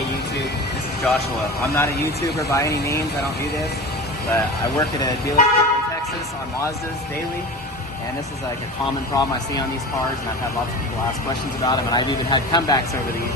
Hey YouTube, this is Joshua. I'm not a YouTuber by any means, I don't do this, but I work at a dealership in Texas on Mazdas daily, and this is like a common problem I see on these cars, and I've had lots of people ask questions about them, and I've even had comebacks over these,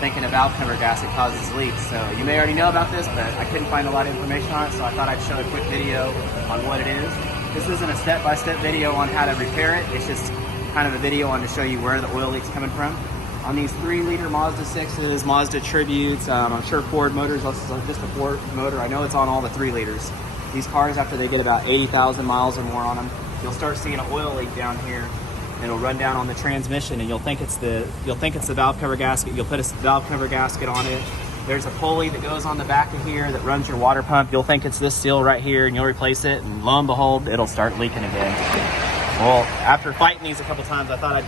thinking a valve cover gasket causes leaks. So you may already know about this, but I couldn't find a lot of information on it, so I thought I'd show a quick video on what it is. This isn't a step-by-step video on how to repair it, it's just kind of a video on to show you where the oil leak's coming from. On these 3-liter Mazda 6s, Mazda Tributes, I'm sure Ford motors, this is just a Ford motor. I know it's on all the 3 liters. These cars, after they get about 80,000 miles or more on them, you'll start seeing an oil leak down here. It'll run down on the transmission, and you'll think it's the valve cover gasket. You'll put a valve cover gasket on it. There's a pulley that goes on the back of here that runs your water pump. You'll think it's this seal right here, and you'll replace it, and lo and behold, it'll start leaking again. Well, after fighting these a couple times, I thought I'd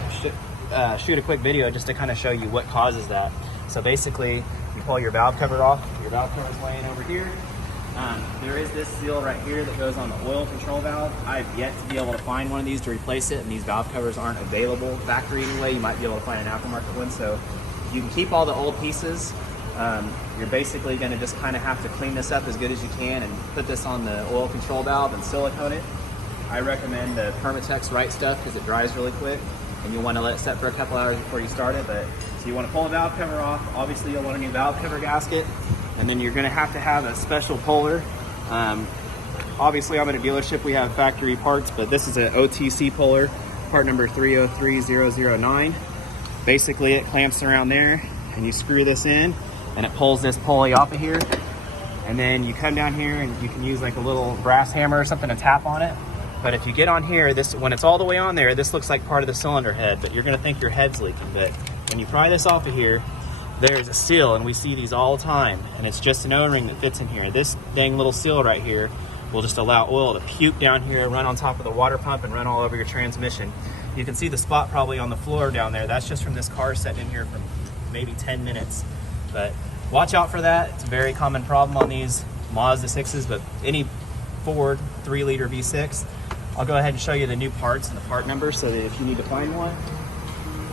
shoot a quick video just to kind of show you what causes that. So basically, you pull your valve cover off. Your valve cover is laying over here. There is this seal right here that goes on the oil control valve. I've yet to be able to find one of these to replace it, and these valve covers aren't available factory anyway. You might be able to find an aftermarket one, so you can keep all the old pieces. You're basically going to just kind of have to clean this up as good as you can and put this on the oil control valve and silicone it. I recommend the Permatex Right Stuff because it dries really quick, and you'll want to let it set for a couple hours before you start it. But so you want to pull the valve cover off. Obviously, you'll want a new valve cover gasket, and then you're going to have a special puller. Obviously, I'm at a dealership. We have factory parts, but this is an OTC puller, part number 303009. Basically, it clamps around there, and you screw this in, and it pulls this pulley off of here. And then you come down here, and you can use like a little brass hammer or something to tap on it. But if you get on here, when it's all the way on there, this looks like part of the cylinder head, but you're gonna think your head's leaking. But when you pry this off of here, there's a seal, and we see these all the time, and it's just an O-ring that fits in here. This dang little seal right here will just allow oil to puke down here, run on top of the water pump, and run all over your transmission. You can see the spot probably on the floor down there. That's just from this car sitting in here for maybe 10 minutes. But watch out for that. It's a very common problem on these Mazda 6s, but any Ford 3-liter V6. I'll go ahead and show you the new parts and the part numbers so that if you need to find one.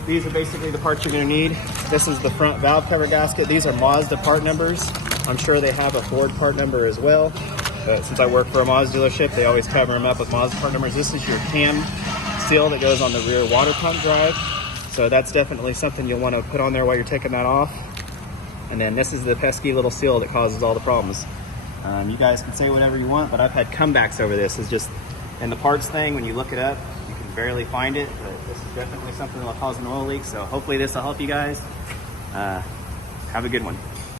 These are basically the parts you're going to need. This is the front valve cover gasket. These are Mazda part numbers. I'm sure they have a Ford part number as well. But since I work for a Mazda dealership, they always cover them up with Mazda part numbers. This is your cam seal that goes on the rear water pump drive. So that's definitely something you'll want to put on there while you're taking that off. And then this is the pesky little seal that causes all the problems. You guys can say whatever you want, but I've had comebacks over this. It's just, and the parts thing, when you look it up, you can barely find it, but this is definitely something that will cause an oil leak. So hopefully this will help you guys. Have a good one.